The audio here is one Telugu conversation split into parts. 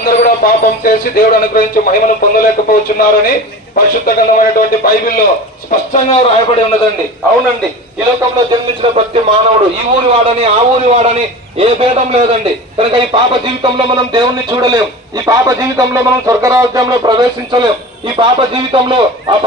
అందరూ కూడా పాపం చేసి దేవుడు అనుగ్రహించి మహిమను పొందలేకపోతున్నారని పరిశుద్ధ గ్రంథమైనటువంటి బైబిల్లో స్పష్టంగా రాయబడి ఉన్నదండి. అవునండి. ఈ లోకంలో జన్మించిన ప్రతి మానవుడు ఈ ఊరి వాడని ఆ ఊరి వాడని ఏ భేదం లేదండి. కనుక ఈ పాప జీవితంలో మనం దేవుణ్ణి చూడలేం. ఈ పాప జీవితంలో మనం స్వర్గరాజ్యంలో ప్రవేశించలేం. ఈ పాప జీవితంలో ఆ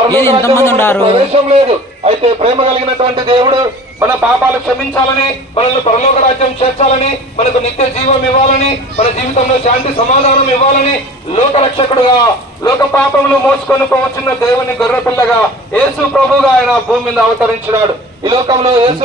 ఉన్నారు? ప్రవేశం లేదు. అయితే ప్రేమ కలిగినటువంటి దేవుడు మన పాపాలు క్షమించాలని మనల్ని పరలోక రాజ్యం చేర్చాలని మనకు నిత్య జీవం ఇవ్వాలని మన జీవితంలో శాంతి సమాధానం ఇవ్వాలని లోకరక్షకుడుగా లోక పాపములు మోసుకొని పోవచ్చిన దేవుని గొర్రెపిల్లగా యేసు ప్రభుగా ఆయన భూమి మీద అవతరించినాడు. ఈ లోకంలో యేసు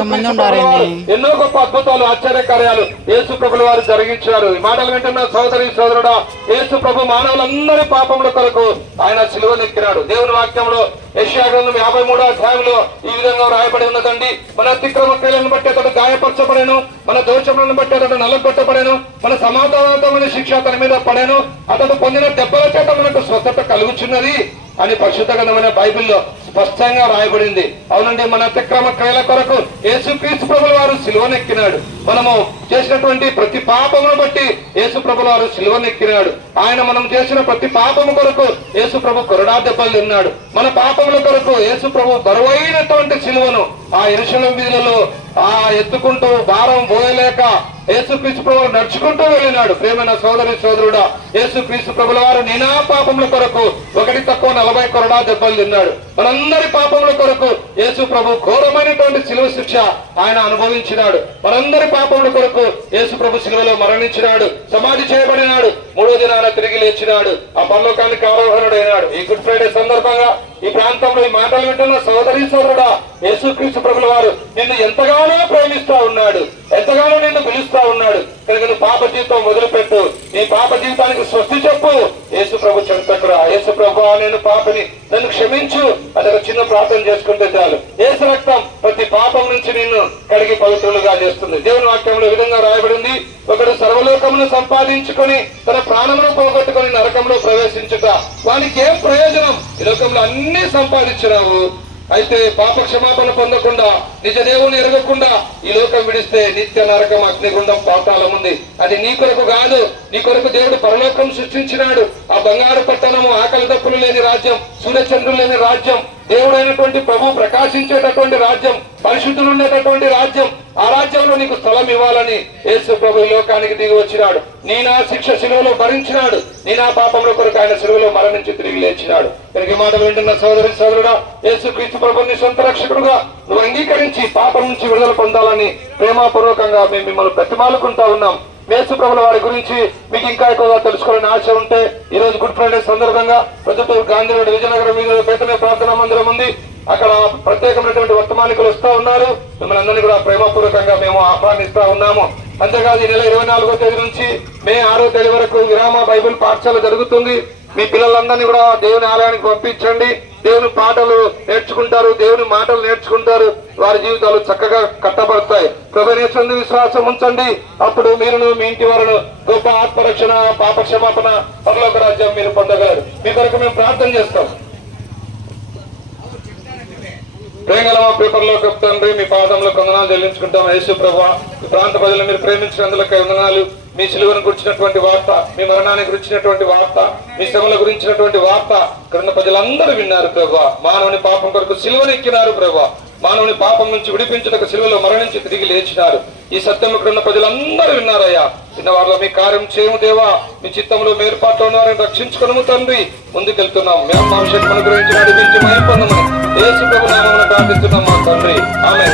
ఎన్నో గొప్ప అద్భుతాలు ఆశ్చర్య కార్యాలు యేసు ప్రభుల వారు జరిగించారు ఈ మాటలు వింటున్న సోదరి సోదరుడా యేసు ప్రభు మానవులందరి పాపముల కొరకు ఆయన సిలువనెక్కినాడు దేవుని వాక్యంలో యెషయా గ్రంథం యాభై మూడో అధ్యాయంలో ఈ విధంగా రాయబడి ఉన్నదండి. మన అతిక్రమ క్రియలను బట్టి అతడు గాయపరచబడేను మన దోషములను బట్టి అతడు నల్లగొట్టబడేను మన సమాధానమైన శిక్ష అతని మీద పడేను అతడు పొందిన దెబ్బల చేత మనకు స్వస్థత కలుగుచున్నది అని పరిశుద్ధ గ్రంథమైన బైబిల్లో స్పష్టంగా రాయబడింది. అవునండి మన అతిక్రమ క్రియల కొరకు యేసుక్రీస్తు ప్రభుల వారు సిలువనెక్కినాడు. మనము చేసినటువంటి ప్రతి పాపమును బట్టి యేసు ప్రభుల వారు సిలువనెక్కినాడు. ఆయన మనం చేసిన ప్రతి పాపము కొరకు యేసు ప్రభు కొరడా దెబ్బలు తిన్నాడు. మన పాపముల కొరకు యేసు ప్రభు బరువైనటువంటి సిలువను ఆ ఎరుశలం వీధులలో ఆ ఎత్తుకుంటూ భారం పోయలేక యేసుక్రీస్తు ప్రభు నడుచుకుంటూ వెళ్ళినాడు. ప్రేమైన సోదరి సోదరుడా యేసుక్రీస్తు ప్రభుల వారు నేనా పాపముల కొరకు ఒకటి తక్కువ నలభై కొరడా దెబ్బలు తిన్నాడు. మనందరి పాపముల కొరకు యేసు ప్రభు ఘోరమైనటువంటి శిలువ శిక్ష ఆయన అనుభవించినాడు. మనందరి పాపముల కొరకు యేసు ప్రభు శిలువలో మరణించినాడు. సమాధి చేయబడినాడు. మూడో దినాన తిరిగి లేచినాడు. ఆ పరలోకానికి ఆరోహణుడైనాడు ఈ గుడ్ ఫ్రైడే సందర్భంగా ఈ ప్రాంతంలో ఈ మాటలు వింటున్న సోదరి సోదరుడా యేసుక్రీస్తు ప్రభుల వారు నిన్ను ఎంతగానో ప్రేమిస్తా ఉన్నాడు. ఎంతగానో నిన్ను పిలుస్తా ఉన్నాడు. కనుక నువ్వు పాప జీవితం మొదలుపెట్టు. నీ పాప జీవితానికి స్వస్తి చెప్పు. యేసు ప్రభు చెంతకురా యేసు ప్రభు నేను పాపని. నన్ను క్షమించు. ఒక చిన్న ప్రార్థన చేసుకుంటే చాలు. ఏసు రక్తం ప్రతి పాపం నుంచి నిన్ను కడిగి పవిత్రులుగా చేస్తుంది. దేవుని వాక్యంలో విధంగా రాయబడింది. ఒకడు సర్వలోకమును సంపాదించుకొని తన ప్రాణమును పోగొట్టుకొని నరకంలో ప్రవేశించుట. వానికి ఏం ప్రయోజనం? ఈ లోకంలో అన్ని సంపాదించినావు. అయితే పాప క్షమాపణ పొందకుండా నిజ దేవుని ఎరగకుండా ఈ లోకం విడిస్తే నిత్య నరకం అగ్నిగుండం పాతాళం ఉంది. అది నీ కొరకు కాదు నీ కొరకు దేవుడు పరలోకం సృష్టించినాడు. ఆ బంగారు పట్టణము ఆకలి దప్పులు లేని రాజ్యం సూర్యచంద్రులు లేని రాజ్యం దేవుడైనటువంటి ప్రభు ప్రకాశించేటటువంటి రాజ్యం పరిశుద్ధులు ఉండేటటువంటి రాజ్యం ఆ రాజ్యంలో నీకు స్థలం ఇవ్వాలని యేసు ప్రభు లోకానికి దిగి వచ్చినాడు. నీ నా శిక్ష శిలువలో భరించినాడు. నీ నా పాపంలో కొరకు ఆయన శిలువలో మరణించి తిరిగి లేచినాడు. కనుక మాట వింటున్న సోదరి సోదరుడా యేసు క్రీస్తు ప్రభుని సొంత రక్షకుడుగా నువ్వు అంగీకరించి పాపం నుంచి విడుదల పొందాలని ప్రేమపూర్వకంగా మేము మిమ్మల్ని ప్రతిమాలుకుంటా ఉన్నాం. యేసు ప్రభుల వారి గురించి మీకు ఇంకా ఎక్కువగా తెలుసుకోవాలని ఆశ ఉంటే ఈ రోజు గుడ్ ఫ్రైడే సందర్భంగా ప్రొద్దుటూరు గాంధీ రోడ్ విజయనగరం మీద పేతనే ప్రార్థనా మందిరం ఉంది. అక్కడ ప్రత్యేకమైనటువంటి వర్తమానికులు వస్తూ ఉన్నారు. మిమ్మల్ని అందరినీ కూడా ప్రేమపూర్వకంగా మేము ఆహ్వానిస్తా ఉన్నాము. అంతేకాదు ఈ నెల ఇరవై నాలుగో తేదీ నుంచి మే ఆరో తేదీ వరకు విరామ బైబిల్ పాఠశాల జరుగుతుంది. మీ పిల్లలందరినీ కూడా దేవుని ఆలయానికి పంపించండి. దేవుని పాటలు నేర్చుకుంటారు దేవుని మాటలు నేర్చుకుంటారు. వారి జీవితాలు చక్కగా కట్టబడతాయి. ప్రభుత్వ విశ్వాసం ఉంచండి. అప్పుడు మీరును మీ ఇంటి వారును గొప్ప ఆత్మరక్షణ పాప క్షమాపణ పరలోక రాజ్యం మీరు పొందగలరు. మీ కొరకు మేము ప్రార్థన చేస్తాం. ప్రేమల పేపర్లో తండ్రి మీ పాదంలో కొందనాలు చెల్లించుకుంటాం యేసు ప్రభా ఈ ప్రాంత ప్రజలు మీరు ప్రేమించినందులకై వందనాలు. మీ సిలువను గురించినటువంటి వార్త మీ మరణాన్ని గురించినటువంటి వార్త మీ శ్రమల గురించినటువంటి వార్త ఇక్కడ ప్రజలందరూ విన్నారు ప్రభా. మానవుని పాపం కొరకు సిలువను ఎక్కినారు ప్రభా. మానవుని పాపం నుంచి విడిపించుటకు సిలువలో మరణించి తిరిగి లేచినారు. ఈ సత్యం ఇక్కడ ఉన్న ప్రజలందరూ విన్నారయ్యా. విన్న వారిలో మీ కార్యం చేయము దేవా. మీ చిత్తంలో మేర్పాట్లో ఉన్నారని రక్షించుకును తండ్రి. ముందుకెళ్తున్నాం మేము మా విషయం గురించి నడిపించి మయం పొందమని యేసు ప్రభు నామమున ప్రార్థిస్తున్నాం మా తండ్రి. ఆమె